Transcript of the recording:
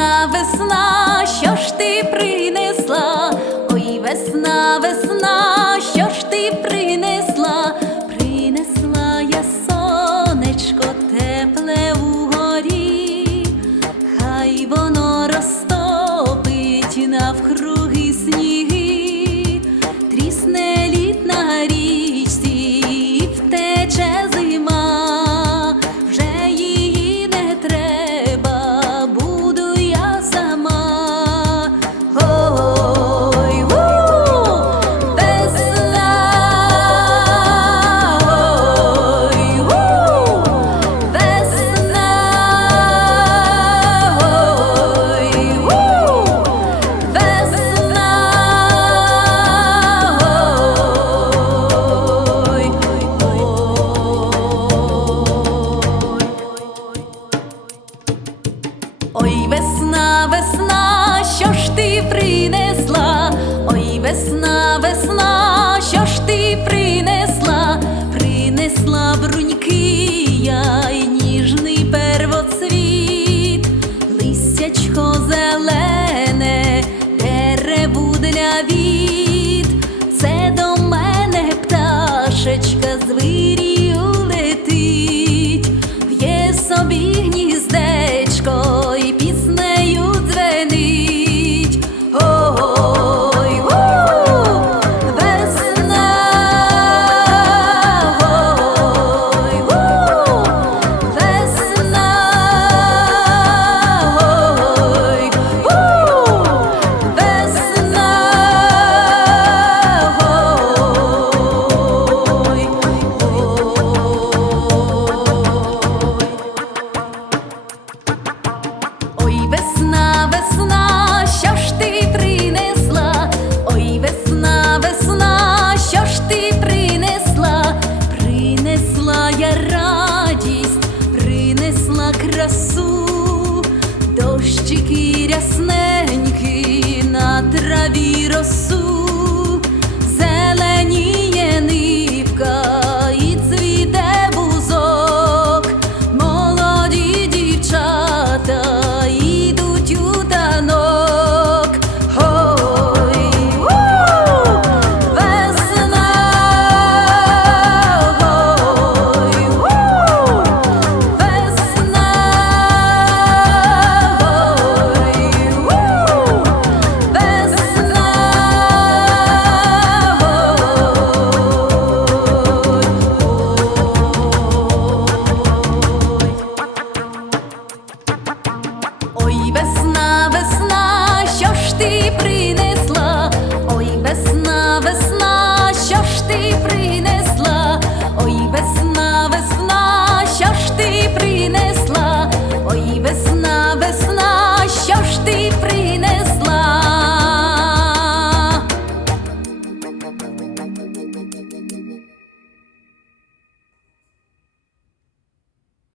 весна, весна, що ж ти принесла, ой, весна, весна, що ж ти принесла, принесла я сонечко тепле угорі, хай воно розтопить навкруг. Ой, весна, весна, що ж ти принесла? Ой, весна, весна, що ж ти принесла? Принесла бруньки я й ніжний первоцвіт, листячко зелене, дереву для віт. Це до весна, що ж ти принесла? Ой, весна, весна, що ж ти принесла? Принесла я радість, принесла красу, дощики рясненькі на траві росу,